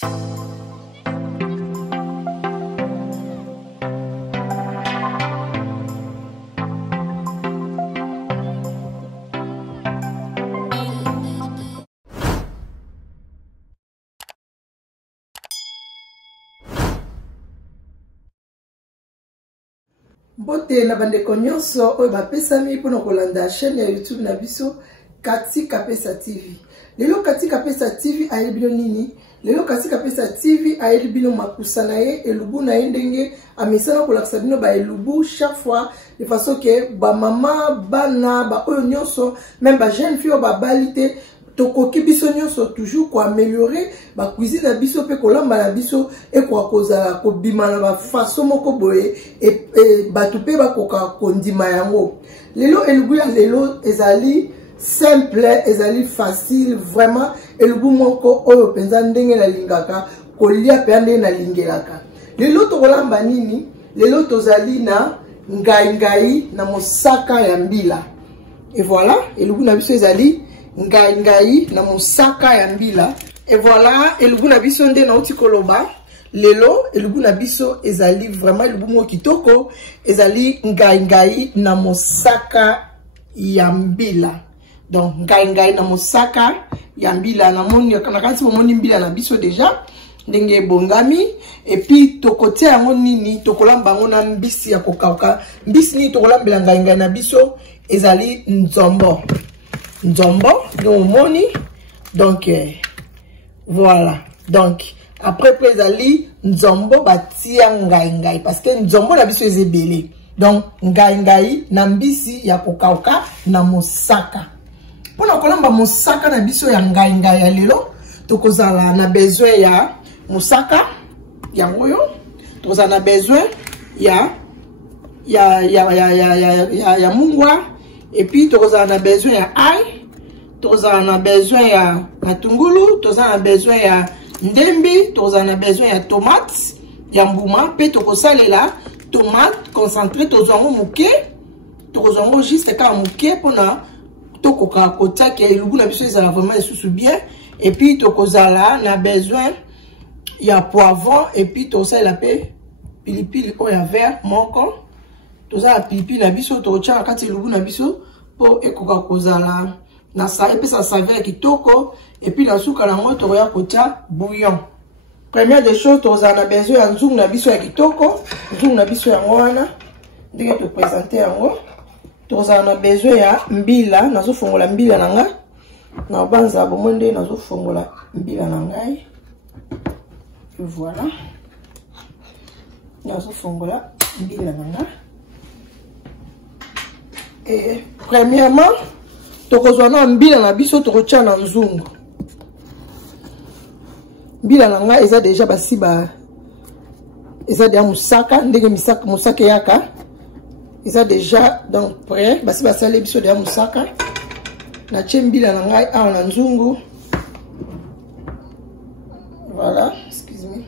Bote na bandeko nyonso oyo bapesami mpona kolanda chaîne ya YouTube na biso Kati Kapesa TV. Lelo Kati Kapesa TV ayeli bino nini? Lelo Kati Kapesa TV ayeli bino makusa na ye elubu na ye ndenge amesana kolakisa bino ba elubu chaque fois de façon que ba mama bana ba oyo nyonso même ba jeune fille ba balite tokoki biso nyonso toujours ko améliorer ba cuisine na biso pe kolamba na biso e ko kozala ko bima na ba façon moko boye et ba tupe ba koka kondima yango. Lelo elubu ya lelo ezali simple, ezali facile vraiment elubu moko oyo penza ndenge na lingaka kolia pe ndenge na lingelaka. Lelo to kolamba nini? Lelo tozali na ngai na mosaka ya mbila. Et voilà, elubu na biso ezali ngai na mosaka ya mbila. Et voilà, elubu na biso nde na uti koloba. Lelo elubu na biso ezali vraiment elubu mo kitoko, ezali ngai na mosaka ya mbila. Donc ngai na mosaka ya mbila na moni kanakati moni mbila na biso déjà ndenge bongami et puis tokotia yango nini tokolamba ngo na mbisi ya kokauka. Mbisi ni tokolambela ngai na biso ezali nzombo no moni. Donc voilà, donc après ezali nzombo batia ngai parce que nzombo na biso ezebele. Donc ngai na mbisi ya kokauka na mosaka. Pona kolamba mosaka na biso ya ngai ya lelo tokozala na besoin ya mosaka ya ngoyo, tokozala na besoin ya mungwa, et puis tokozala na besoin ya ail, tokozala na besoin ya matungulu, tokozala na besoin ya ndembi, tokozala na besoin ya tomate ya mbuma, pe tokosalela tomate concentré tozwango muke, tokozwango juste ka muke pona tokoka kotaki elubu na biso ezala vraiment esusu bien. Et puis tokozala na besoin ya poivron, et puis tosalela pe pilipili oyo ya vert moko, tozala pilipili na biso tokotia kati elubu na biso po ekoka kozala na sa epesa saveur kitoko. Et puis na suka na ngo tokoya kotia bouillon. Première des choses tozala na besoin ya nzungu na biso ya kitoko, nzungu na biso yango wana ndenge to présenter yango. Tozala na besoin ya mbila, nazo fongola mbila na nga na banza bomonde nazo fongola mbila na ngai. Voilà, nazo fongola mbila na nga. Et premièrement tokozwa na mbila na biso tokotia na nzungu. Mbila na nga eza déjà basi ba eza déjà musaka ndenge musaka yaka. Ils ont déjà donc prêt basi basale biso de musaka na chembila na ngai a na nzungu. Voilà, excuse me.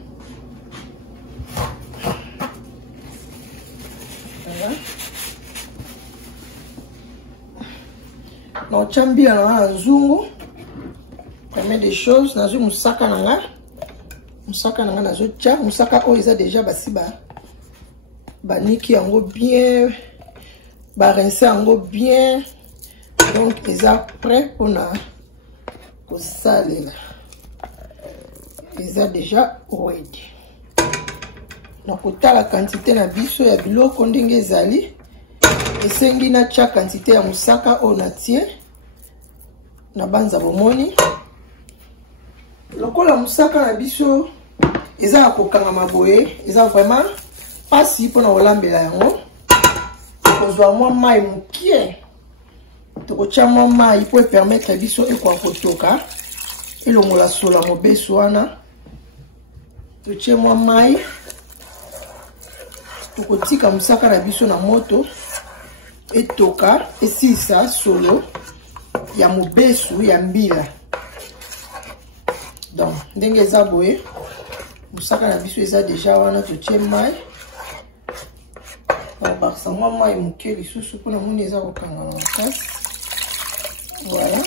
Voilà, na chembila na nzungu. Première des choses na nzungu musaka na nga na zo tia musaka o ils ont déjà basi baniki yango bien, rincer yango bien. Donc ils sont prêts pour na kosalela. Ils sont déjà ready. Donc la quantité na biso ya biloko ndenge ezali esengi na cha quantité ya musaka o na tie na banza bomoni. Lokola musaka na biso eza kokanga maboye, eza vraiment pasi pona olambela yango. Tokozwa mwa mai mukie, tokotia mwa mai po permettre biso ekwa kotoka elongola sola mobeso wana. Totie mwa mai, tokotika musaka na biso na moto etoka esisa solo ya mobeso ya mbila. Donc ndenge eza boye musaka na biso eza déjà wana. Totie mai bakisa mwa mai muke lisusu mpona moni eza kokanga na makasi. Voilà,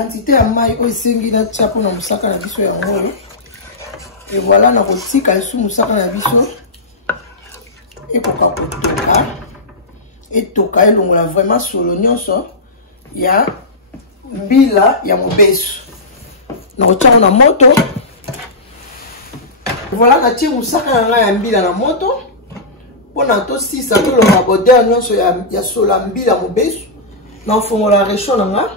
quantité ya mai oyo esengi na tia mpona mosaka na biso yango. Et voilà, na kotika sous mosaka na biso ekoka kotoka etoka elongola vraiment solo nyonso ya mbila ya mobeso na kotia na moto. Voilà, na tie mosaka na ngai ya mbila na moto mpona tosisa tolonga bodere nyonso ya solo ya mbila mobeso na ofongola réchaud na nga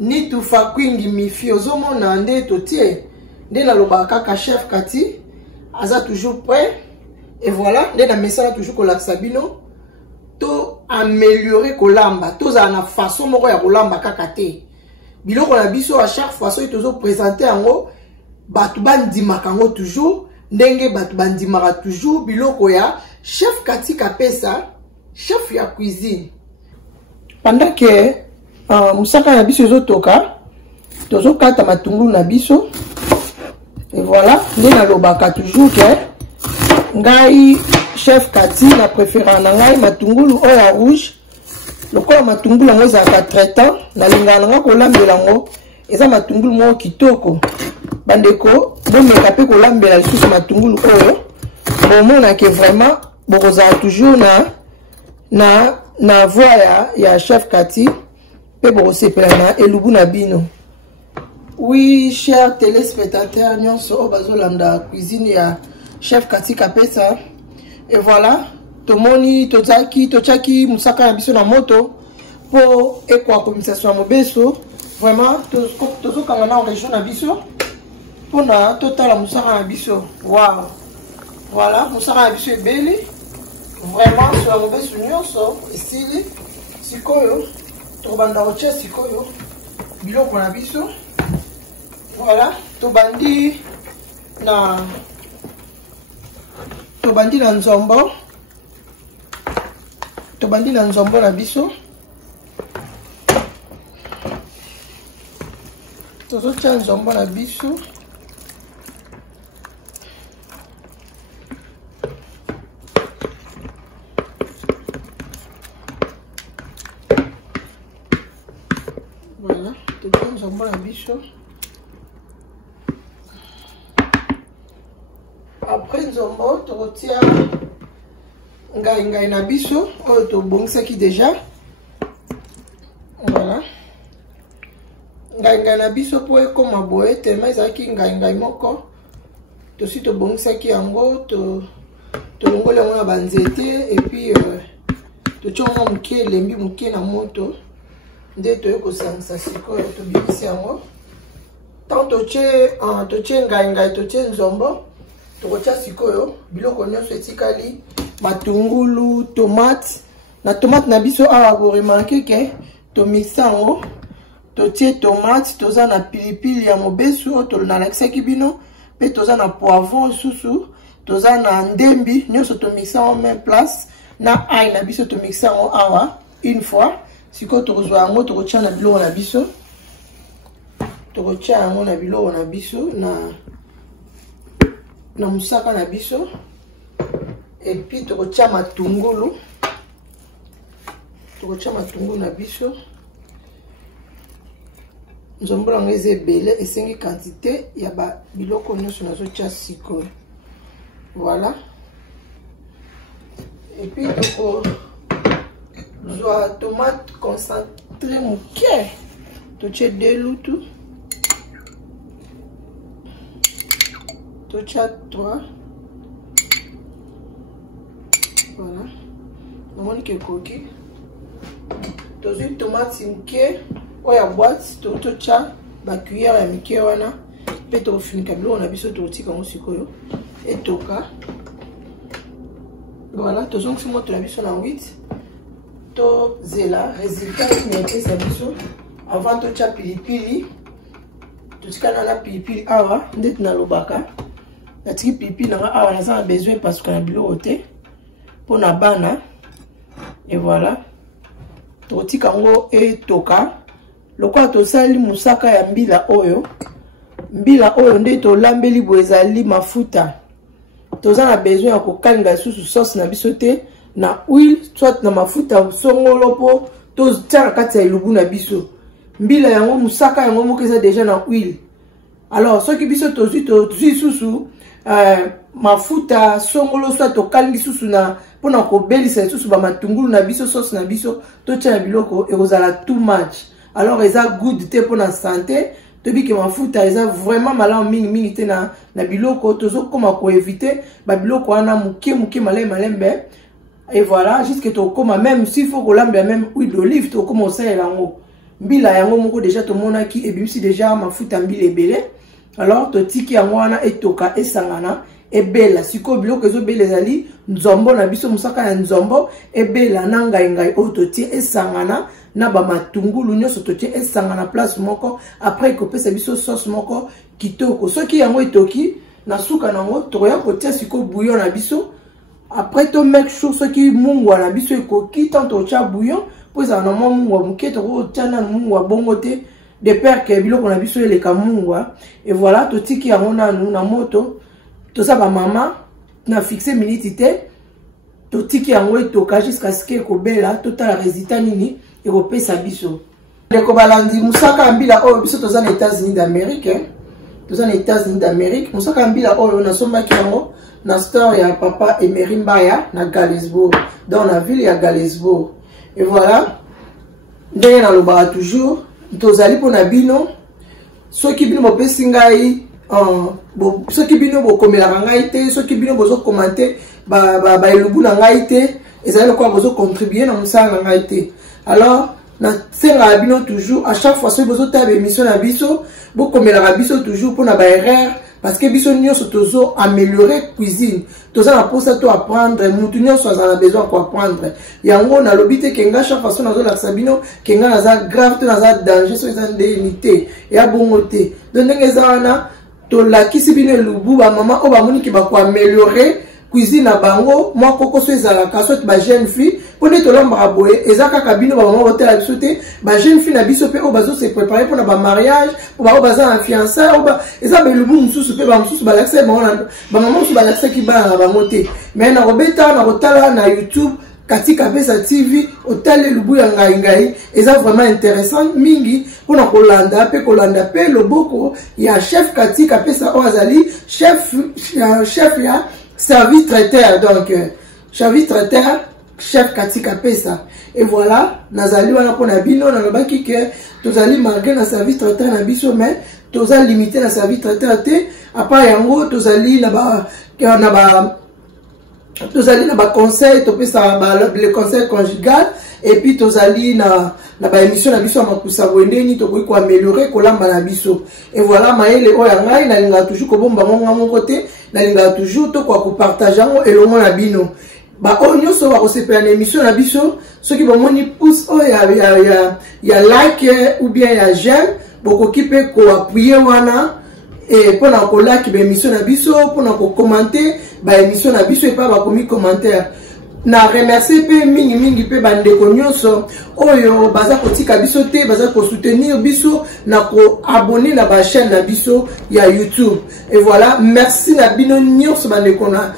ni tufa kwingi mifi ozomona nde totie nde nalobaka kaka chef Kati aza toujours prêt. Et voilà, nde na mesala toujours kolakisa bino to améliorer kolamba tozala na façon moko ya kolamba kaka te biloko na biso à chaque fois soki tozo présenter yango bato bandimaka yango toujours ndenge bato bandimaka toujours biloko ya chef Kati Kapesa, chef ya cuisine. Pendant que mosaka na biso ezotoka tozokata matungulu na biso. Et voilà, nde nalobaka toujours que ngai chef Kati na préférant na ngai matungulu oyo rouge lokola matungulu yango ezalaka traitant nalingaka nanga kolambela yango eza matungulu moko kitoko. Bandeko bomeka mpe kolambela lisusu matungulu oyo bomona ke vraiment bokozala toujours na voie ya chef Kati mpe bokosepela na elubu na bino. Oui, chers téléspectateurs, nyonso oyo bazolanda cuisine ya chef Kati Kapesa. Et voilà, tomoni tochaki musaka na biso na moto po ekwa komisation ya mobeso. Vraiment tozokanga na région na biso pona totala musaka na biso. Wow, voilà, musaka na biso ebeli vraiment sur la mobeso nyonso esili. Sikoyo tobanda kotia sikoyo biloko na biso. Voilà, tobandi na nzombo na biso tozotia nzombo na biso. Voilà, tozotia nzombo na biso. Après nzombo tokotia ngai na biso oyo tobongisaki déjà. Voilà, ngai na biso po ekoma boye tellement ezalaki ngai moko tosi tobongisaki yango tolongoli yango na banzete et puis totionga moke elembi moke na moto nde toye kosangisa sikoyo tobimisi yango. Tant totie ngai totie nzombo tokotia sikoyo biloko nyonso etikali matungulu tomate na biso awa boremarke ke tomixa yango totie tomate toza na pilipili ya mobesu tolonalakisaki bino mpe toza na poivron susu toza na ndembi nyonso tomixa yango même place na ai na biso tomixa yango awa une fois. Sikoyo tokozwa yango tokotia na biloko na biso na musaka na biso et puis tokotia matungulu na biso. Nzombo yango eza ebele esengi quantité ya biloko nyonso nazotia sikoyo. Voilà, et puis tokozwa tomate concentré moke totie delutu totia 3. Voilà, namoni ke koki tozwi tomate moke oyo ya boîte totia bacuillère ya mike wana mpe tokofinika biloko na biso tokotika yango sikoyo etoka. Voilà, tozongisi moto na biso na 8 tozela résultat nini epesa biso avant totia pilipili. Totikana na pilipili awa nde tinalobaka natiki pilipili nanga awa naza na besoin parce que na biloko te mpona bana. Et voilà, tokotika yango etoka lokola tosali musaka ya mbila oyo nde tolambeli boye ezali mafuta. Toza na besoin ya kokalinga susu sauce na biso te na huile soit na mafuta songolo po to tiaka kati ya elubu na biso mbila yango musaka yango moko eza déjà na huile. Alors soki biso tozwi susu mafuta songolo soit tokalingi susu na pona kobelisa susu ba matungulu na biso sauce na biso to tia biloko ekozala too much. Alors eza good te pona santé tobi ke mafuta eza vraiment malamu mingi te na biloko tozo koma ko éviter ba biloko wana muke malembe. Et voilà, jusqu'à to koma même s'il faut que l'ambe même huile d'olive to koma osala yango mbila yango moko déjà to mona ki ebimisi déjà mafuta mbila ebele. Alors to tiki yango wana etoka esangana ebela siko biloko ezo bela ezali nzombo na biso musaka ya nzombo ebela na ngai o to tie esangana na ba matungulu nyonso to tie esangana place moko après ko pesa biso sauce moko kitoko soki yango etoki na suka nango to ya ko tia siko bouillon na biso. Après to make sure ce qui mungwa na biso ekoki tant to cha bouillon pour ça na mungwa muke to tana mungwa bongote de père que biloko na biso ele ka mungwa. Et voilà to tiki yango na moto to ça ba mama na fixer minute te to tiki yango etoka jusqu'à ce que ko bela total résultat nini et ko pesa biso le ko balandi musaka mbila o biso to za na États-Unis d'Amérique to za na États-Unis d'Amérique musaka mbila o na somaki yango na store ya papa Emery Mbaya na Galesbourg, dans la ville ya Galesbourg. Et voilà, ndenge na loba toujours tozali pona bino soki bino mopesi ngai soki bino bokomelaka ngai te soki bino bozo commenter ba elubu na ngai te ezali kwa bozo contribuer na musala na ngai te. Alors na senga bino toujours à chaque fois soki bozo taba émission na biso bokomelaka biso toujours pona ba erreur. Parce que biso nyonso tozo améliorer cuisine toza na posa to apprendre mutu nyonso azana besoin ko apprendre yango na lobite kenga chaque façon nazo la sabino kenga naza grave to naza danger so eza ndénité ya bongo te donc ndenge zana to la kisibino lubu ba mama o ba moni ki ba ko améliorer cuisine na bango moi koko so ezala ka so ba jeune fille pone to lomba boye ezaka kabino ba mama hôtel biso te ba jeune fille na biso pe o bazo se préparer pour na ba mariage o ba baza en fiançailles o ba eza be lubu mususu pe ba mususu ba l'accès ba mama mususu ba l'accès ki ba na ba moté mais na robeta na rotala na YouTube Katika Pesa TV otale lubu ya ngai eza vraiment intéressant mingi pona kolanda pe loboko ya chef Katika Pesa Oazali chef ya service traiteur donc service traiteur chef Katika Pesa. Et voilà nazali wana pona bino na lobaki ke tozali malgré na service traiteur na biso mais tozali limité na service traiteur te apa yango tozali na ba conseil to pesa le conseil conjugal et puis tozali na ba émission na biso makusa wendeni to ko améliorer kolamba na biso. Et voilà maele o ya ngai na linga toujours ko bomba mon côté na linga toujours to ko partager ngo elongo na bino ba onyo so ba ko se pe na émission na biso ceux qui vont moni pouce o ya like ou bien ya j'aime boko kipe ko appuyer wana et pour na ko like ba émission na biso pour na ko commenter ba émission na biso et pas ba komi commentaire na remercier pe mingi pe bandeko nyonso oyo baza kotika biso te baza ko soutenir biso na ko abonner na ba chaîne na biso ya YouTube. Et voilà merci na bino nyonso bandeko na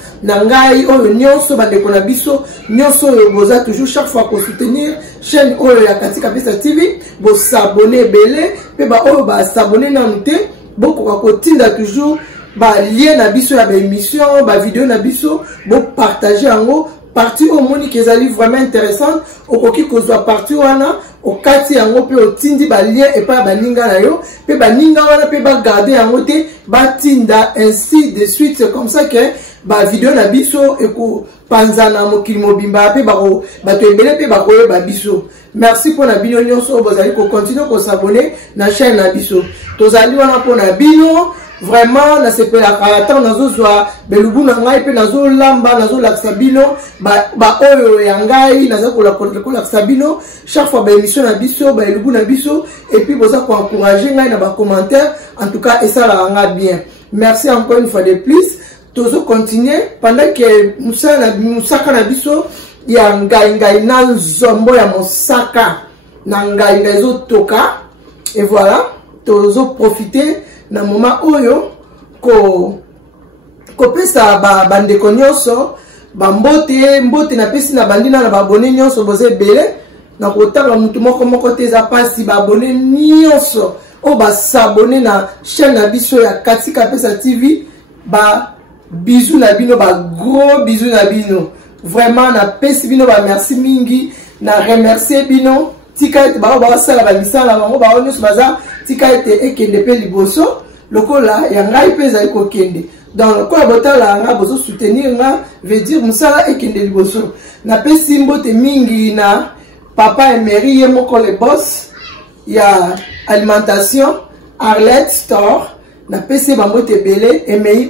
ngai oyo nyonso bandeko na biso nyonso oyo boza toujours chaque fois ko soutenir chaîne oyo ya Katika Pesa TV bo s'abonner belé pe ba oyo ba s'abonner na nute boko ko tinda toujours ba lien na biso ya ba émission ba vidéo na biso bo partager yango partie au moni qui est vraiment intéressante au koki kozwa partie wana au kati yango pe o tindi ba lien et pas ba ninga na yo pe ba ninga wana pe ba garder yango te ba tinda ainsi de suite. C'est comme ça que ba vidéo na biso et ko panzana mokili mobimba pe ba to ebele pe ba koyo ba biso. Merci pour la bino nyonso bozali ko continuer ko s'abonner na chaîne na biso tozali wana pour na bino vraiment na sepela kata nazo zwa belubu na ngai pe nazo lamba nazo laksa bino ba oyo ya ngai nazo ko laksa bino chaque fois ba émission na biso ba belubu na biso et puis boza ko encourager ngai na ba commentaire en tout cas et ça la nga bien. Merci encore une fois de plus tozo continuer pendant que musaka na biso ya ngai na nzombo ya mosaka na ngai zo toka. Et voilà tozo profiter na moment oyo ko pesa bandeko nyonso ba mbote na pesi na bandina na babone nyonso boze belé na kotanga mutu moko te za pasi ba abonné nyonso o ba s'abonner na chaîne na biso ya Katika Pesa TV ba bisous na bino ba gros bisous na bino vraiment na pesi bino ba merci mingi na remercier bino tika ete ba sala ba misala bango ba nyonso baza tika ete ekende pe liboso lokola ya ngai pe za ko kende dans le quoi botala nga bozo soutenir nga veut dire musala ekende liboso na pesi mbote mingi na papa Emery ye moko le boss ya alimentation Arlette Store na pesi bambote belé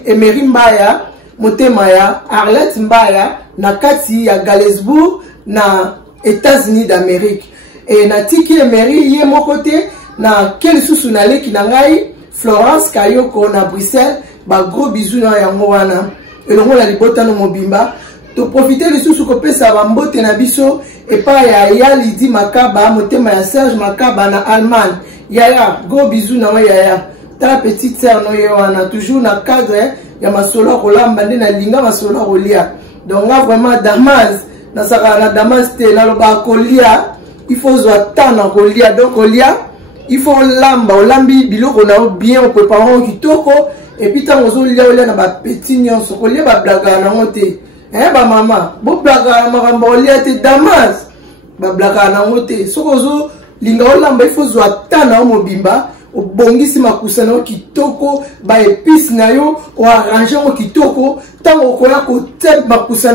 Emery Mbaya motema ya Arlette Mbaya na kati ya Galesbourg na États-Unis d'Amérique et na tiki Emery ye moko te na quel susu na leki na ngai Florence Kayoko na Bruxelles ba gros bisous na yango wana elongo la libota no mobimba to profiter le susu ko pesa ba mbote na biso et pas ya Lydie Makaba motema ya Serge Makaba na Allemagne yaya gros bisous na yaya ta petite sœur no ye wana toujours na cadre ya masolo kolamba nde na linga masolo kolia donc là vraiment Damas na saka na Damas te na loba kolia il faut zwa tana kolia donc kolia il faut lamba olambi biloko na bien on prépare kitoko et puis tant ozo lia olia na ba petit nyonso kolia ba blaga na ngote ba mama bo blaga na makambo olia te Damas ba blaga na ngote soko ozo linga olamba il faut zwa tana mobimba obongisi makusa na kitoko ba épice na yo o arranger o kitoko tango koya ko tep makusa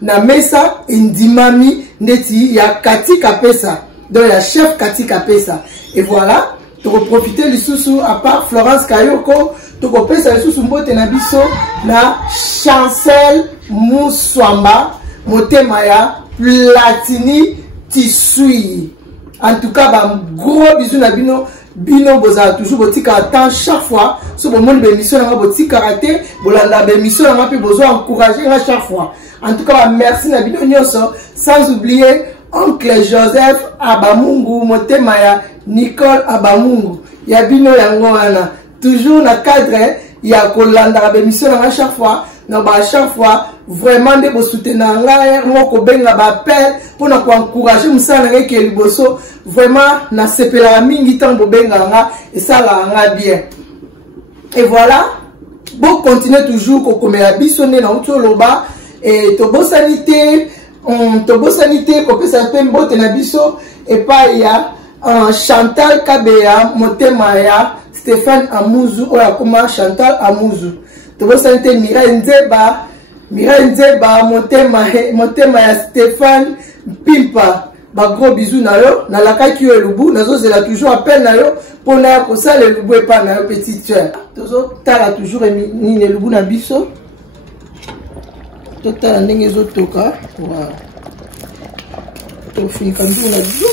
na mesa indimami ndeti ya Katika Pesa donc ya chef Katika Pesa et voilà tu profiter les sous à part Florence Kayoko tu pesa les sous mbote na biso na Chancel Muswamba motema ya Platini Tisui en tout cas ba gros bisous na bino boza toujours botika attend chaque fois so bo monde émission na botika raté bolanda émission na pe bozo encourager à chaque fois en tout cas merci na bino nyonso sans oublier oncle Joseph Abamungu motema ya Nicole Abamungu ya bino yango wana toujours na cadre ya kolanda émission na chaque fois na ba chaque fois vraiment de bo soutenir nga moko benga ba appel pour na encourager musala nga ke liboso vraiment na sepela mingi tango benga nga et ça la bien et voilà bon continuer toujours ko komela bisonné na utoloba et to bo sanité ko pesa pe mbote na biso et pas ya Chantal Kabea motema ya Stéphane Amuzu oya koma Chantal Amuzu to bo sanité Mireille Nzeba motema ya Stéphane Pimpa ba gros bisous na yo na lakaki yo lubu nazo zela toujours appel na yo pona ko ça le lubu et pas na yo petite sœur tozo tala toujours ni ne lubu na biso to tala ndenge zo toka wa to fini kandu na biso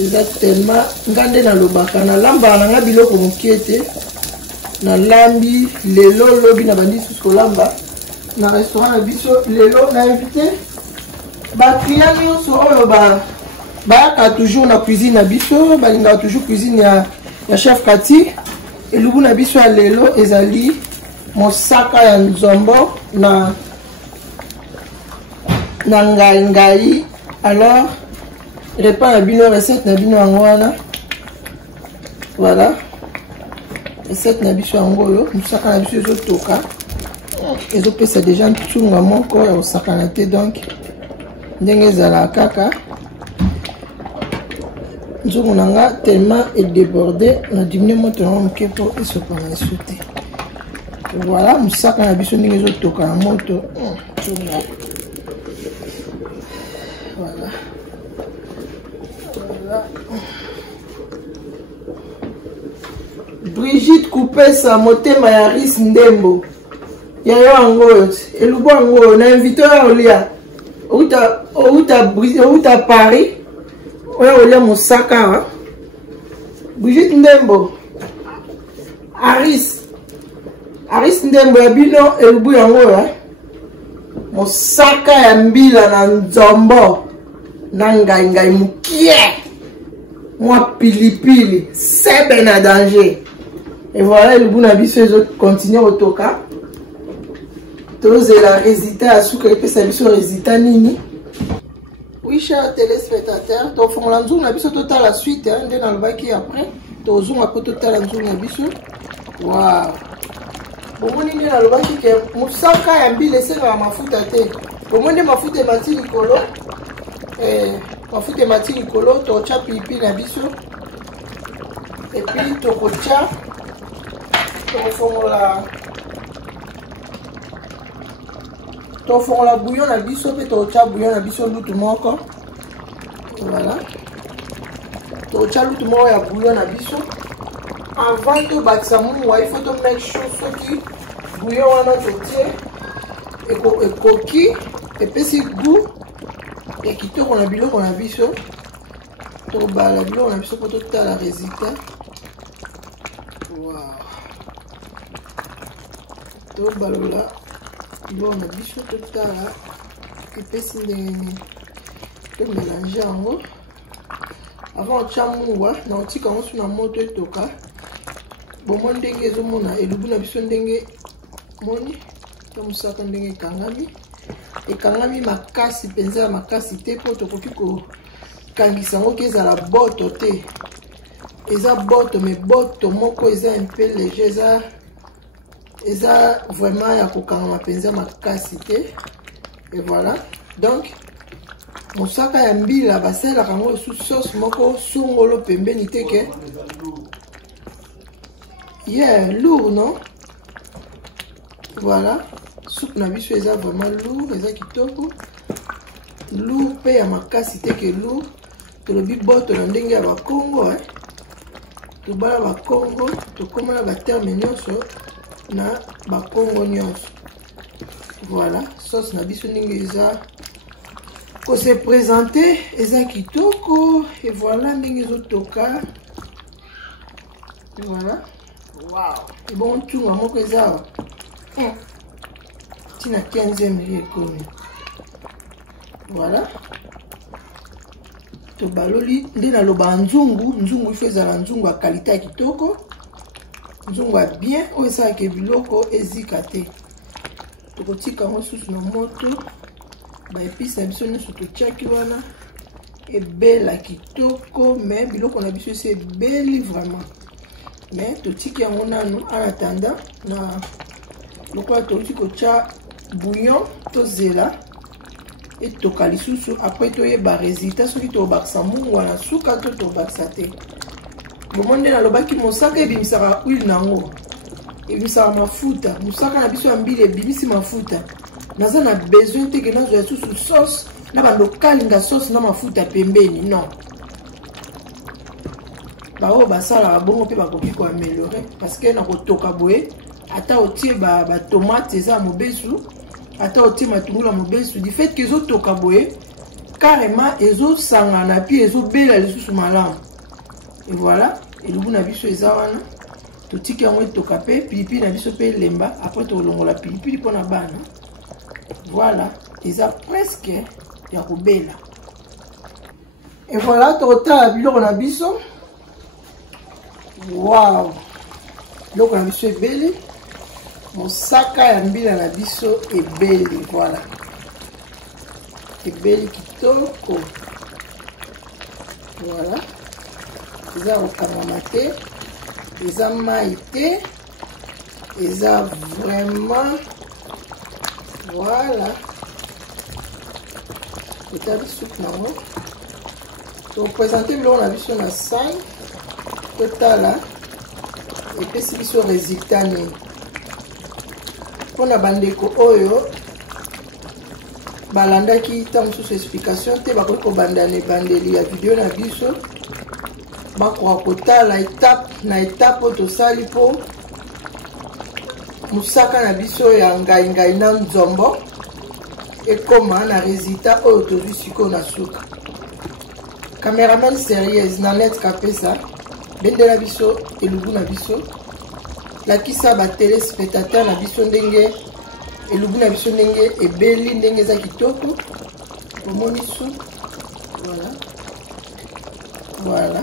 exactement ngande na lobaka na lamba na nga biloko mokiete na lambi lelo lobi na bandi susko lamba na restaurant na biso lelo na invité ba client nyonso oyo ba toujours na cuisine na biso balinga toujours cuisine ya chef Kati elubu na biso ya lelo ezali mosaka ya nzombo na ngai alors repas na bino recette na bino yango wana voilà recette na biso yango oyo mosaka na biso ezotoka ezopesa déjà ntunga moko ya kosakana te donc ndenge ezalaka kaka nzungu na nga tellement edébordé na diminue moto yango moke mpo esopana esu te voilà mosaka na biso ndenge ezotoka na moto ntunga voilà Brigitte Koupesa motema ya Ris Ndembo ya yo ango elubo ango na invité olia outa Paris oya olia mosaka Brigitte Ndembo Aris Ndembo ya bino elubo yango mosaka ya mbila na nzombo na ngai mukie mwa pilipili sebe na danger et voilà le bout na biso ezo continuer otoka tozela résultat à suka epesa biso résultat nini. Oui, chers téléspectateurs, tofongola nzungu na biso totala suite nde nalobaki après tozonga mpo totala nzungu na biso. Wow, bomoni nde nalobaki ke mosaka ya mbila esengaka mafuta te. Bomoni mafuta emati likolo, mafuta emati likolo, tokotya pilipili na biso epuis tokotya tofongola bouillon na biso mpe tokotya bouillon na biso lutu moko. Voilà, tokotya lutu moko ya bouillon na biso. Avant tobakisa muwa, il faut to make sure soki bouillon wana totie ekoki epesi goût ya kitoko na biloko na biso. Tobala biloko na biso mpo totala résultat. Wow, tobalola biloko na biso totala epesi ndenge nini. Tomélange yango avant otya muwa na otika yango so na moto etoka. Bomoni ndenge ezomona elubu na biso ndenge moni to mosaka ndenge ekangami makasi mpenza ya makasi te mpo tokoki kokangisa yango ke ezala boto te. Eza boto me boto moko eza un peu léger, eza vraiment ya kokangama mpenza makasi te. Et voilà, donc mosaka ya mbila basalelaka yango esu sauce moko songolo pembeni te ke lourd, non? Voilà, soupe na biso eza vraiment lourd, eza kitoko lourd pe ya makasi te ke lourd. Tolobi boto na ndenge ya bakongo, tobala bakongo, tokomana baterme nyonso na bakongo nyonso. Voilà, sauce na biso ndenge eza ko se présenter eza kitoko. Et voilà ndenge ezotoka. Voilà, wow, et bon tunga moko eza tina 15e lieu ekomi. Voilà, tobaloli nde naloba nzungu ifo ezala nzungu ya kalite ya kitoko, nzungu ya bien oyo esalaka biloko ezika te. Tokotika yango susu na moto, baepisi na biso nyonso totyaki wana ebela kitoko. Me biloko na biso esi ebeli vraiment, mais totiki yango nano en attendant na lokola touti kotya bouillon tozela etoka lisusu. Après toyeba résultat soki tobakisa mungu na suka to tobakisa te. Bomoni nde nalobaki mosaka ebimisaka huile nango, ebimisaka mafuta. Mosaka na biso ya mbila ebimisi mafuta. Naza na besoin te ke nazwa susu sauce na bando kalinga sauce na mafuta pembeni, non. Bao basalaka bongo mpe bakoki koaméliorer parce que na kotoka boye ata otie ba tomate eza mobesu, ata otie matungulu ya mobesu, du fait que ezotoka boye carrément ezosangana puis ezobela lisusu malamu. Et voilà, elubu na biso eza wana totiki yango etoka pe pilipili na biso pe elemba. Après tolongola pilipili mpona bana. Voilà, eza presque ya kobela. Et voilà, tokotala biloko na biso. Wow, biloko na biso ebeli, mosaka ya mbila na biso ebeli. Voilà, ebeli kitoko. Voilà, eza kokangama te, eza mai te, eza vraiment. Voilà, totali soupe nango topresente biloko na biso na sani totala epesi biso résultat nini. Mpona bandeko oyo balandaki ta mosusu explication te, bakoki kobandana ebandeli ya video na biso, bakoka kotala étape na étape oyo tosali mpo mosaka na biso ya ngai na nzombo ekoma na résultat oyo tozwi sikoyo na suka. Cameraman sérieuse na net kapesa bendela biso elubu na biso, lakisa ba téléspectateur na biso ndenge elubu na biso ndenge ebeli, ndenge eza kitoko. Omoni so voilà, voilà.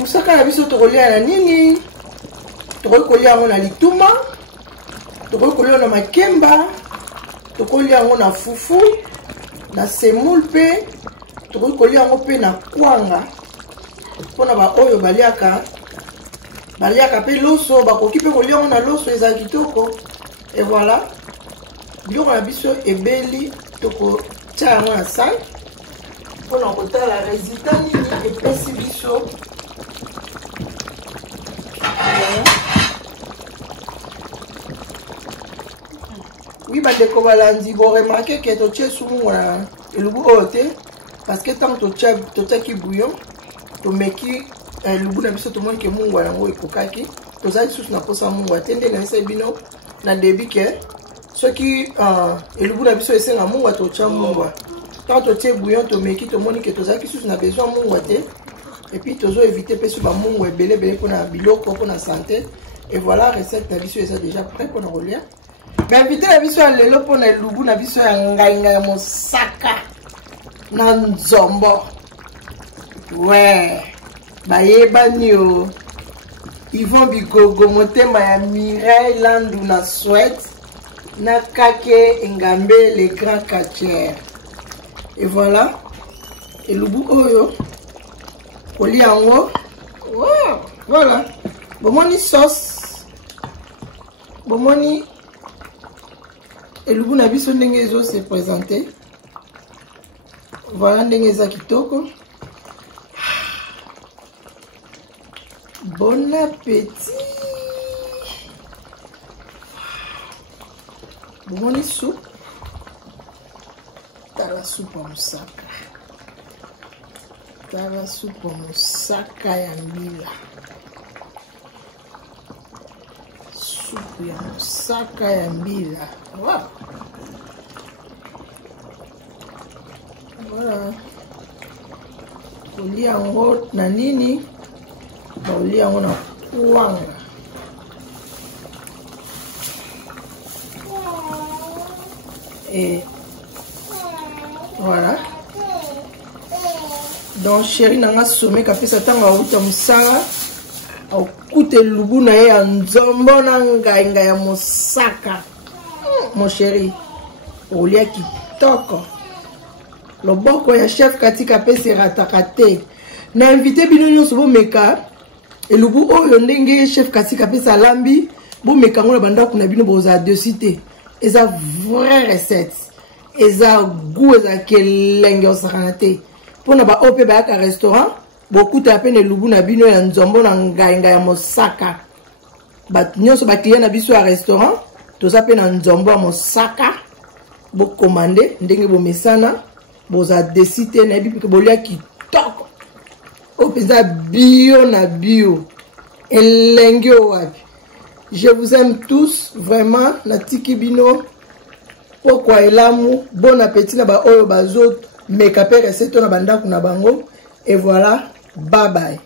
Mosaka na biso tokolia na nini? Tokoki kolia yango na lituma, tokolia na makemba, tokolia yango na fufu, na semoule pe, tokolia yango pe na kwanga. Pona ba oyo baliaka pe loso, bakoki pe kolia yango na loso eza kitoko. Et voilà. Biloko na biso ebeli tokotia yango na salle. Pona kotala résultat nini epesi biso. Oui, bandeko balandi, bon remarquez que tu tiens sous moi le goût ôté parce que tant que tu qui bouillon, tu mets qui le goût d'un tout le monde qui est mon wala et kokaki, tu as sous na posa mon wate, ndé na bino na débit que ceux qui le goût d'un biso essaie na mon wate tu mon wa. Tant tu tiens bouillon, tu mets qui tu montres que tu as qui sous na besoin mon wate et puis tu dois éviter pe sur mon wa belé pour na biloko pour na santé et voilà recette na biso est déjà prêt pour na relire. Mais invité la biso ya lelo pona elubu na biso ya ngai mosaka na nzombo. Ouais. Bayebani o. Yvon Bigogo motema ya Mireille Landu na Swed na Kake Ngambe les grands quartiers. Et voilà. Elubu oyo. Koli yango. Wow. Voilà. Bomoni sauce. Bomoni et le goût na biso ndenge ezo se présenter. Voilà ndenge eza kitoko. Bon appétit. Bon soupe. Tala soupe en mosaka. Tala soupe en mosaka ya mbila. Soupe ya mosaka ya mbila. Wow. Voilà. Kolia yango na nini? Kolia yango na kwanga. Et voilà. Donc chérie nanga sommet café satanga uta musanga. Au koute lubu na ye ya nzombo na ngai ya mosaka. Mon chéri, olia kitoko. Loboko ya chef katika pese ratakate. Na invité bino nyonso bo meka. Elubu oyo ndenge chef katika pese alambi, bo meka ngona banda kuna bino boza de cité. Eza vraie recette. Eza goût eza kelenge osakanate. Pona ba ope ba ka restaurant, beaucoup tapene elubu na bino ya nzombo na ngai ya mosaka. Ba nyonso ba client na biso ya restaurant. Toza pe na nzombo ya mosaka bo commandé ndenge bo mesana boza décider na bipi bolia kitoko o peza bio na bio elenge wapi. Je vous aime tous vraiment na tiki bino pourquoi elamu bon appétit na ba oyo bazo meka pe recette na bandako na bango et voilà bye bye.